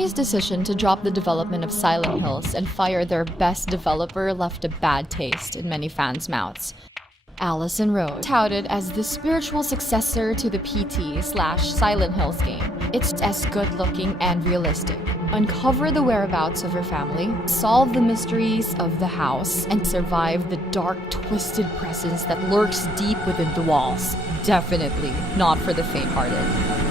Konami's decision to drop the development of Silent Hills and fire their best developer left a bad taste in many fans' mouths. Allison Road, touted as the spiritual successor to the PT/Silent Hills game. It's as good-looking and realistic. Uncover the whereabouts of your family, solve the mysteries of the house, and survive the dark, twisted presence that lurks deep within the walls. Definitely not for the faint-hearted.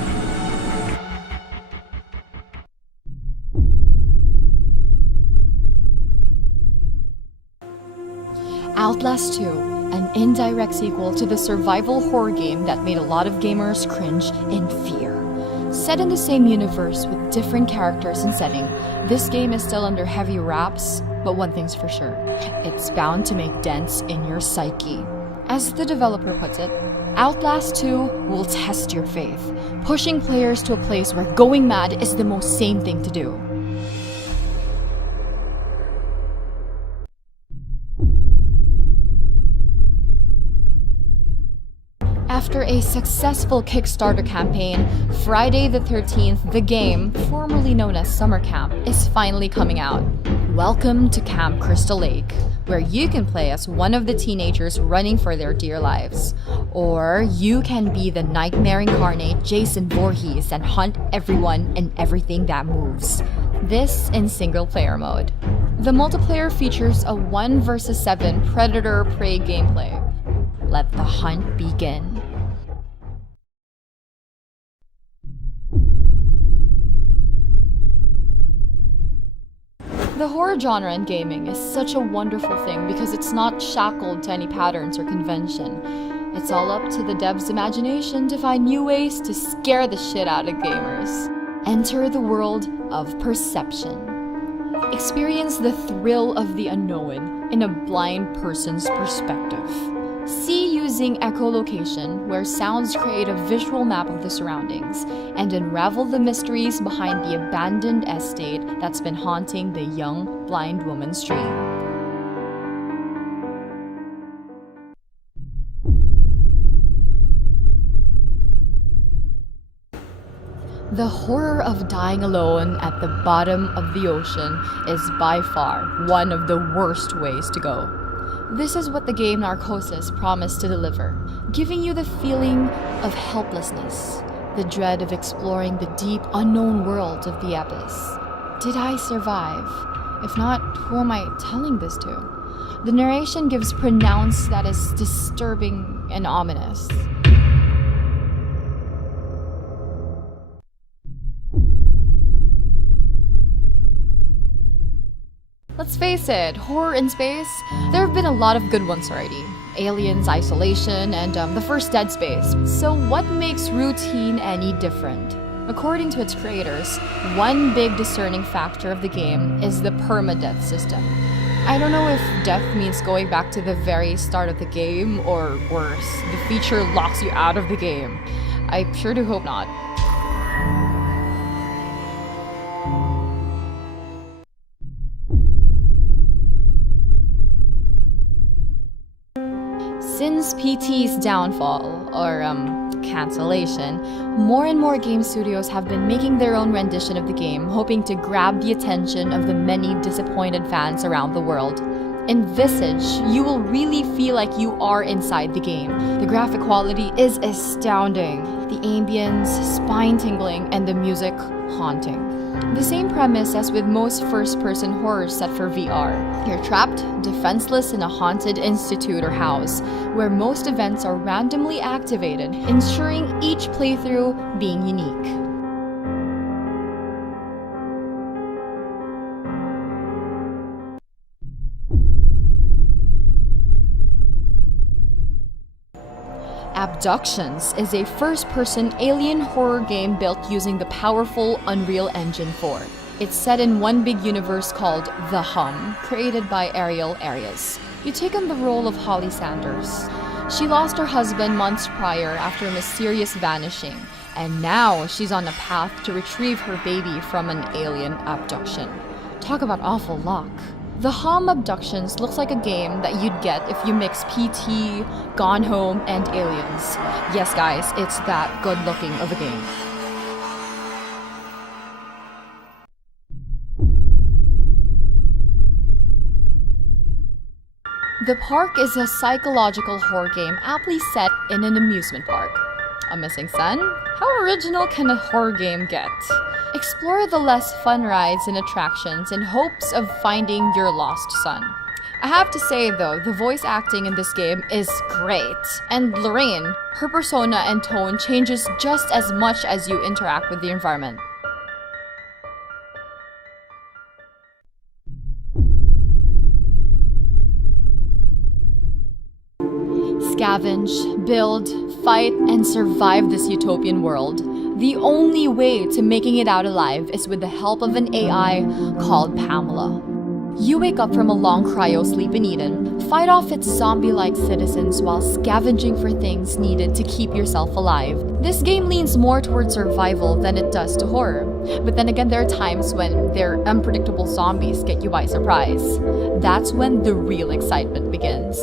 Outlast 2, an indirect sequel to the survival horror game that made a lot of gamers cringe in fear. Set in the same universe with different characters and setting, this game is still under heavy wraps, but one thing's for sure, it's bound to make dents in your psyche. As the developer puts it, Outlast 2 will test your faith, pushing players to a place where going mad is the most sane thing to do. After a successful Kickstarter campaign, Friday the 13th, the game, formerly known as Summer Camp, is finally coming out. Welcome to Camp Crystal Lake, where you can play as one of the teenagers running for their dear lives. Or you can be the nightmare incarnate Jason Voorhees and hunt everyone and everything that moves. This in single-player mode. The multiplayer features a 1 vs 7 predator-prey gameplay. Let the hunt begin. The horror genre in gaming is such a wonderful thing because it's not shackled to any patterns or convention. It's all up to the devs' imagination to find new ways to scare the shit out of gamers. Enter the world of perception. Experience the thrill of the unknown in a blind person's perspective. See using echolocation, where sounds create a visual map of the surroundings, and unravel the mysteries behind the abandoned estate that's been haunting the young, blind woman's dream. The horror of dying alone at the bottom of the ocean is by far one of the worst ways to go. This is what the game Narcosis promised to deliver, giving you the feeling of helplessness, the dread of exploring the deep, unknown world of the abyss. Did I survive? If not, who am I telling this to? The narration gives pronounce that is disturbing and ominous. Let's face it, horror in space, there have been a lot of good ones already. Aliens, Isolation, and the first Dead Space. So what makes Routine any different? According to its creators, one big discerning factor of the game is the permadeath system. I don't know if death means going back to the very start of the game, or worse, the feature locks you out of the game. I sure do hope not. Since PT's downfall, or cancellation, more and more game studios have been making their own rendition of the game, hoping to grab the attention of the many disappointed fans around the world. In Visage, you will really feel like you are inside the game. The graphic quality is astounding, the ambience spine-tingling, and the music haunting. The same premise as with most first-person horrors set for VR. You're trapped, defenseless in a haunted institute or house, where most events are randomly activated, ensuring each playthrough being unique. Abductions is a first-person alien horror game built using the powerful Unreal Engine 4. It's set in one big universe called The Hum, created by Ariel Arias. You take on the role of Holly Sanders. She lost her husband months prior after a mysterious vanishing, and now she's on a path to retrieve her baby from an alien abduction. Talk about awful luck. The Hum Abductions looks like a game that you'd get if you mix PT, Gone Home, and Aliens. Yes guys, it's that good looking of a game. The Park is a psychological horror game aptly set in an amusement park. A missing son? How original can a horror game get? Explore the less fun rides and attractions in hopes of finding your lost son. I have to say though, the voice acting in this game is great. And Lorraine, her persona and tone changes just as much as you interact with the environment. Scavenge, build, fight, and survive this utopian world. The only way to making it out alive is with the help of an AI called Pamela. You wake up from a long cryo sleep in Eden, fight off its zombie-like citizens while scavenging for things needed to keep yourself alive. This game leans more towards survival than it does to horror. But then again, there are times when their unpredictable zombies get you by surprise. That's when the real excitement begins.